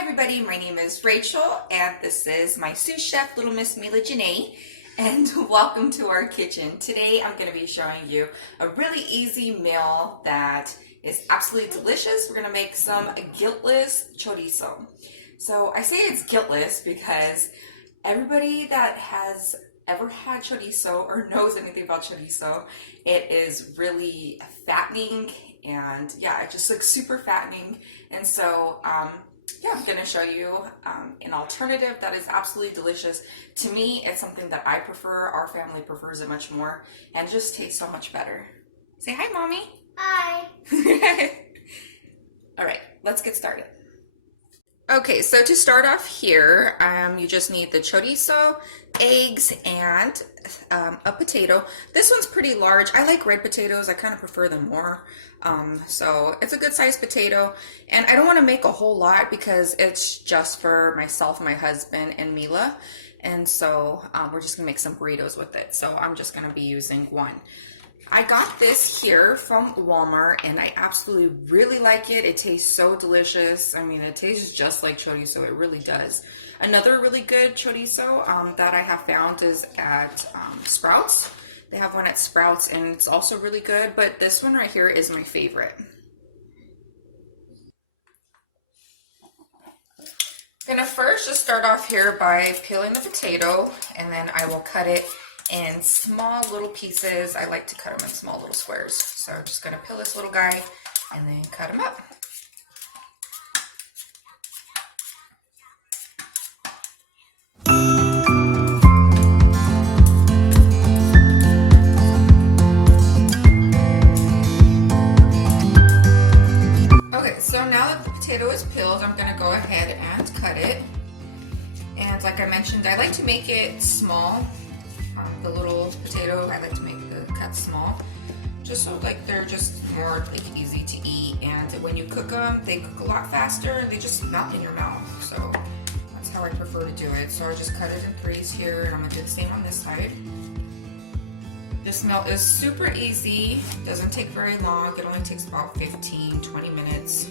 everybody, my name is Rachel and this is my sous chef, Little Miss Mila and welcome to our kitchen. Today I'm going to be showing you a really easy meal that is absolutely delicious. We're going to make some guiltless chorizo. So I say it's guiltless because everybody that has ever had chorizo or knows anything about chorizo, it is really fattening and yeah, it just looks super fattening. And so yeah, I'm gonna show you an alternative that is absolutely delicious. To me, it's something that I prefer. Our family prefers it much more and it just tastes so much better. Say hi, Mommy. Hi. All right, let's get started. Okay, so to start off here, you just need the chorizo, eggs, and a potato. This one's pretty large. I like red potatoes. I kind of prefer them more. So it's a good sized potato. And I don't want to make a whole lot because it's just for myself, my husband, and Mila. And so we're just going to make some burritos with it. So I'm just going to be using one. I got this here from Walmart and I absolutely really like it. It tastes so delicious. I mean, it tastes just like chorizo. It really does. Another really good chorizo that I have found is at Sprouts. They have one at Sprouts and it's also really good, but this one right here is my favorite. I'm gonna first just start off here by peeling the potato and then I will cut it in small little pieces. I like to cut them in small little squares. So I'm just going to peel this little guy and then cut him up. Okay, so now that the potato is peeled, I'm going to go ahead and cut it. And like I mentioned, I like to make it small. The little potato, I like to make the cuts small, just so like they're just more like easy to eat. And when you cook them, they cook a lot faster and they just melt in your mouth. So that's how I prefer to do it. So I just cut it in threes here, and I'm gonna do the same on this side. This meal is super easy. Doesn't take very long. It only takes about 15-20 minutes,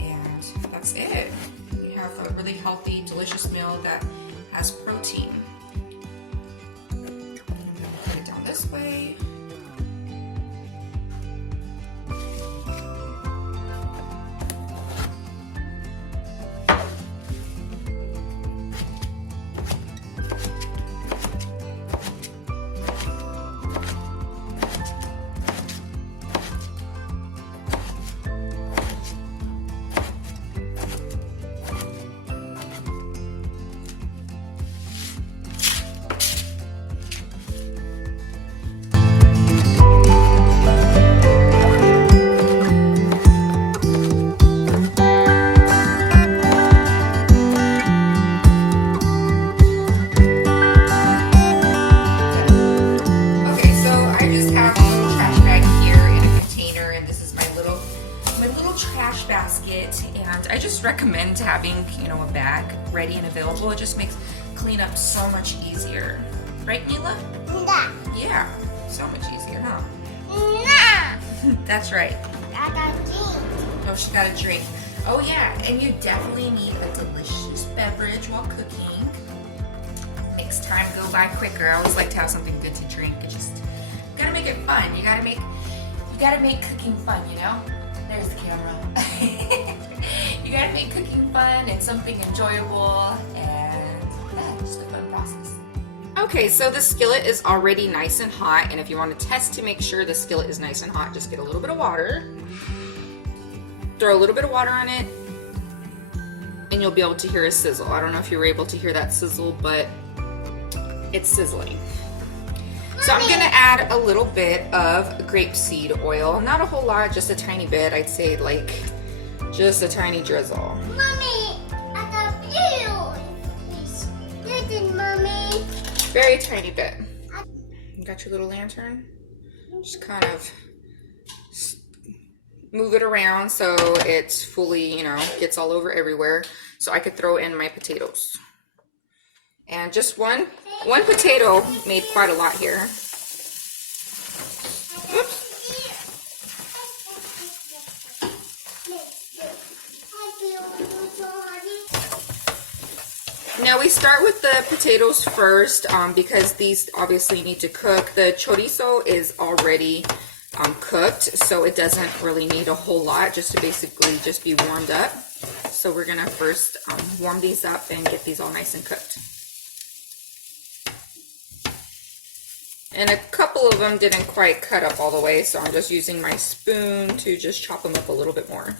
and that's it. You have a really healthy, delicious meal that has protein. This way. Basket, and I just recommend having, you know, a bag ready and available. It just makes cleanup so much easier, right, Mila? Yeah, so much easier, huh? That's right. I got a drink. Oh, she got a drink. Oh yeah, and you definitely need a delicious beverage while cooking. Makes time go by quicker. I always like to have something good to drink. It just, you gotta make it fun. You gotta make cooking fun, you know? There's the camera. You gotta make cooking fun and something enjoyable, and yeah, just a fun process. Okay, so the skillet is already nice and hot, and if you want to test to make sure the skillet is nice and hot, just get a little bit of water. Throw a little bit of water on it, and you'll be able to hear a sizzle. I don't know if you were able to hear that sizzle, but it's sizzling. So I'm gonna add a little bit of grapeseed oil. Not a whole lot, just a tiny bit. I'd say like just a tiny drizzle. Mommy, I got you. Listen, Mommy. Very tiny bit. You got your little lantern? Just kind of move it around so it's fully, you know, gets all over everywhere. So I could throw in my potatoes. And just one potato made quite a lot here. Oops. Now we start with the potatoes first because these obviously need to cook. The chorizo is already cooked, so it doesn't really need a whole lot, just to basically just be warmed up. So we're gonna first warm these up and get these all nice and cooked. And a couple of them didn't quite cut up all the way, so I'm just using my spoon to just chop them up a little bit more.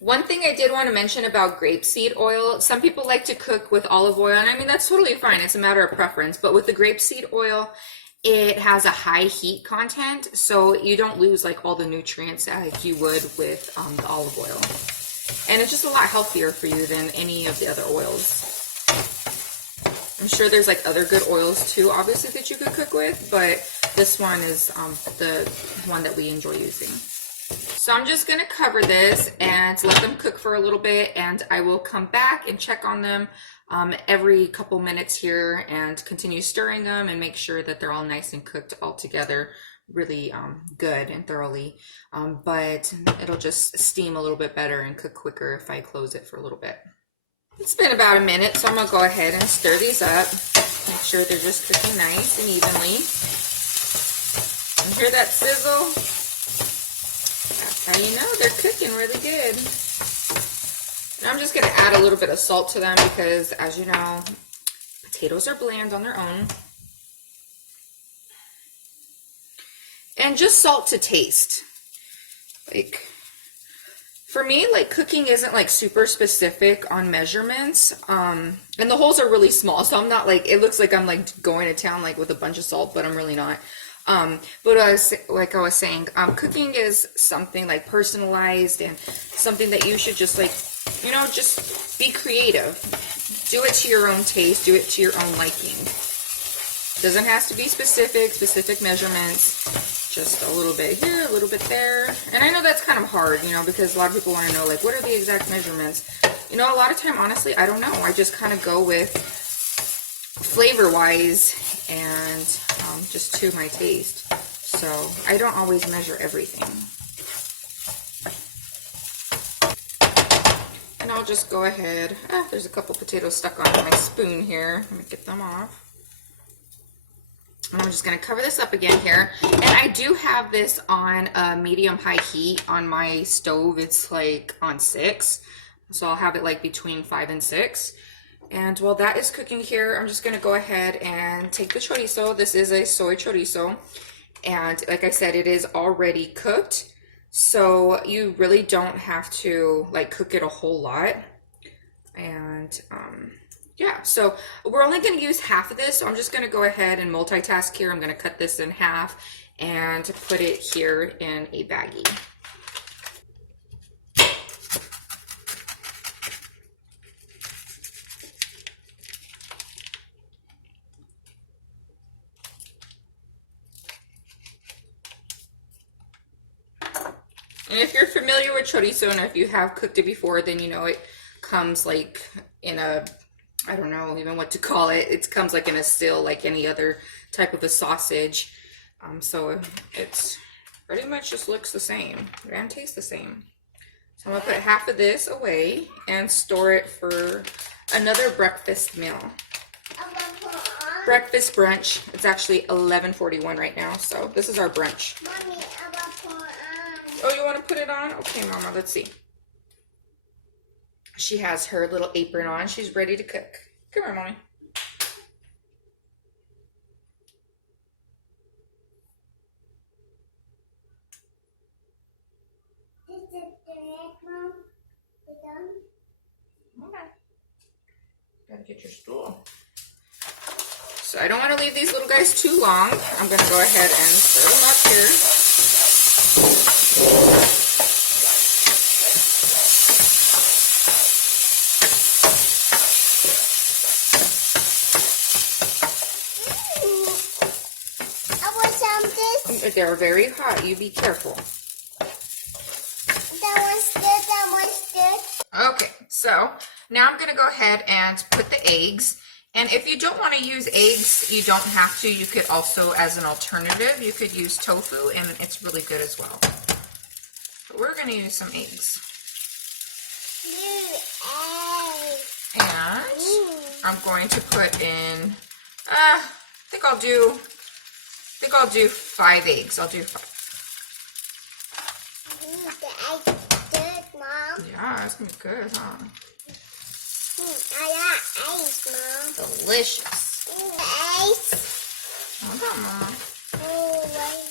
One thing I did want to mention about grapeseed oil, some people like to cook with olive oil, and I mean, that's totally fine. It's a matter of preference. But with the grapeseed oil, it has a high heat content, so you don't lose like all the nutrients like you would with the olive oil. And it's just a lot healthier for you than any of the other oils. I'm sure there's like other good oils too, obviously, that you could cook with, but this one is the one that we enjoy using. So I'm just gonna cover this and let them cook for a little bit, and I will come back and check on them every couple minutes here and continue stirring them and make sure that they're all nice and cooked all together really good and thoroughly. But it'll just steam a little bit better and cook quicker if I close it for a little bit. It's been about a minute, so I'm gonna go ahead and stir these up. Make sure they're just cooking nice and evenly. You hear that sizzle? That's how you know they're cooking really good. And I'm just going to add a little bit of salt to them because, as you know, potatoes are bland on their own. And just salt to taste. Like, for me, like, cooking isn't like super specific on measurements. And the holes are really small, so I'm not like, it looks like I'm like going to town like with a bunch of salt, but I'm really not. But like I was saying, cooking is something like personalized and something that you should just like, you know, just be creative. Do it to your own taste, do it to your own liking. Doesn't have to be specific measurements, just a little bit here, a little bit there. And I know that's kind of hard, you know, because a lot of people want to know, like, what are the exact measurements? You know, a lot of time, honestly, I don't know. I just kind of go with flavor-wise and just to my taste. So I don't always measure everything. And I'll just go ahead. There's a couple potatoes stuck on my spoon here. Let me get them off. And I'm just going to cover this up again here. And I do have this on medium-high heat on my stove. It's like on 6. So I'll have it like between 5 and 6. And while that is cooking here, I'm just going to go ahead and take the chorizo. This is a soy chorizo. And like I said, it is already cooked. So you really don't have to like cook it a whole lot. And yeah, so we're only going to use half of this. So I'm just going to go ahead and multitask here. I'm going to cut this in half and put it here in a baggie. And if you're familiar with chorizo and if you have cooked it before, then you know it comes like in a, I don't know even what to call it. It comes like in a still, like any other type of a sausage. So it's pretty much just looks the same and tastes the same. So I'm gonna put half of this away and store it for another breakfast meal. Breakfast brunch. It's actually 11:41 right now, so this is our brunch. Mommy, Oh, you want to put it on? Okay, Mama, let's see. She has her little apron on. She's ready to cook. Come here, Mommy. Is it direct, Mom? You done? Okay. Gotta get your stool. So I don't want to leave these little guys too long. I'm going to go ahead and stir them up here. They're very hot. You be careful. That one's good. Okay, so now I'm going to go ahead and put the eggs. And if you don't want to use eggs, you don't have to. You could also, as an alternative, you could use tofu, and it's really good as well. But we're going to use some eggs. And I'm going to put in, I think I'll do 5 eggs. I'll do 5. The eggs good, Mom. Yeah, it's going to be good, huh? I like eggs, Mom. Delicious. Eggs. Hold on, Mama. Oh, wait.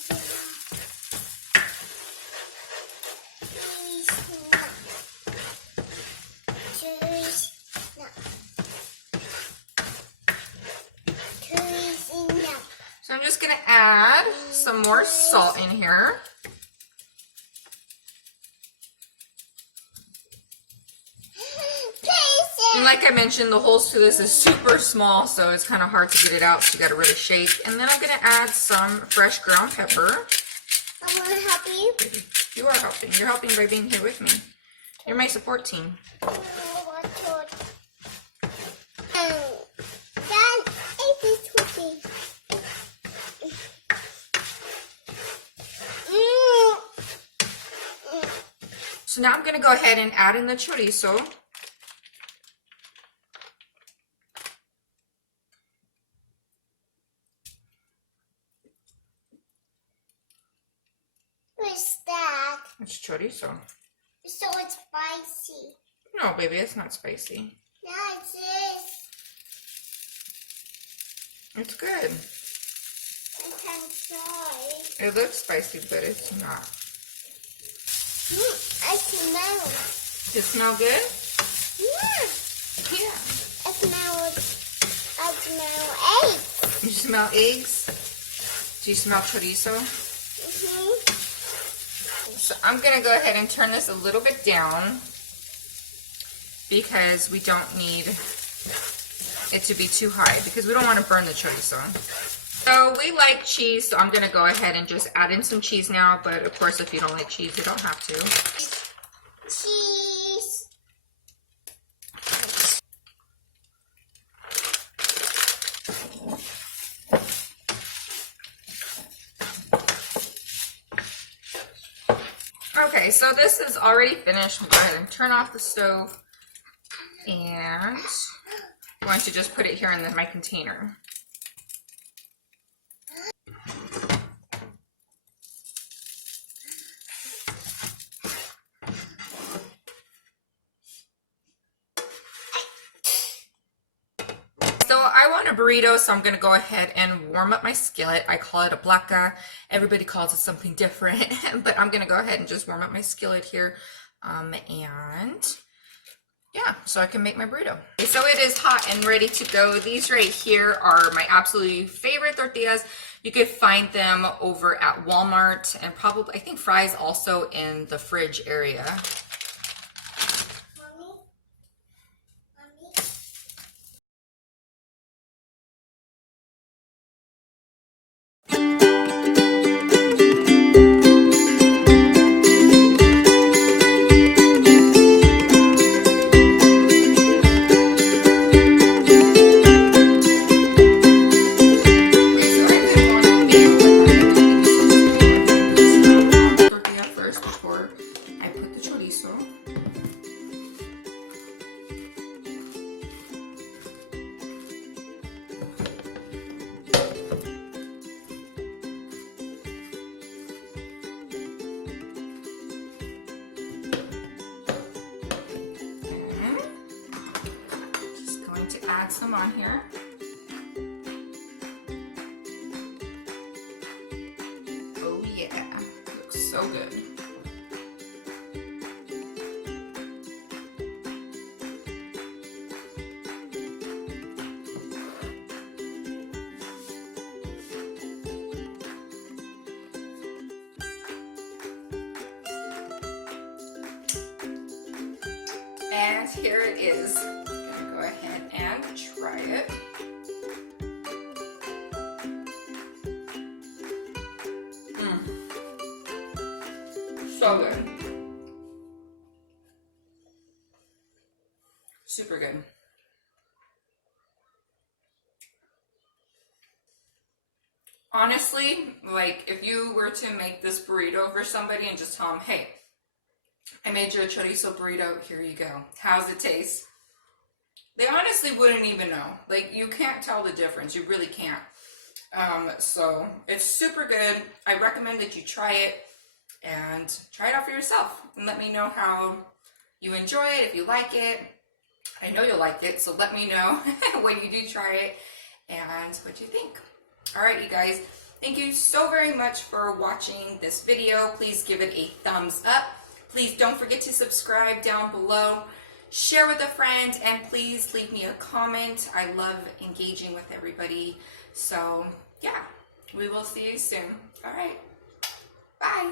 So I'm just going to add some more salt in here. And like I mentioned, the holes to this is super small, so it's kind of hard to get it out, so you got to really shake. And then I'm going to add some fresh ground pepper. I want to help you. You are helping. You're helping by being here with me. You're my support team. Dad, eat this cookie. So now I'm going to go ahead and add in the chorizo. What's that? It's chorizo. So it's spicy. No, baby, it's not spicy. Yeah, it is. It's good. I can try. It looks spicy, but it's not. I smell. Does it smell good? Yeah. Yeah. I smell eggs. You smell eggs? Do you smell chorizo? So I'm going to go ahead and turn this a little bit down because we don't need it to be too high because we don't want to burn the chorizo. So we like cheese, so I'm going to go ahead and just add in some cheese now, but of course if you don't like cheese, you don't have to. Cheese. Okay, so this is already finished. We'll go ahead and turn off the stove, and I'm going to just put it here in my container. So I want a burrito, so I'm going to go ahead and warm up my skillet. I call it a blaca. Everybody calls it something different, but I'm going to go ahead and just warm up my skillet here. And yeah, so I can make my burrito. Okay, so it is hot and ready to go. These right here are my absolutely favorite tortillas. You could find them over at Walmart and probably, I think, Fry's also in the fridge area. Add some on here. Oh yeah, looks so good. And here it is. I'm gonna go ahead and try it. So good. Super good. honestly, like if you were to make this burrito for somebody and just tell them, hey, I made you a chorizo burrito, here you go. How's it taste? They honestly wouldn't even know. Like, you can't tell the difference. You really can't. So it's super good. I recommend that you try it and try it out for yourself and let me know how you enjoy it, if you like it. I know you'll like it, so let me know when you do try it and what you think. All right, you guys, thank you so very much for watching this video. Please give it a thumbs up. Please don't forget to subscribe down below. Share with a friend, and please leave me a comment. I love engaging with everybody. So yeah, we will see you soon. All right, bye.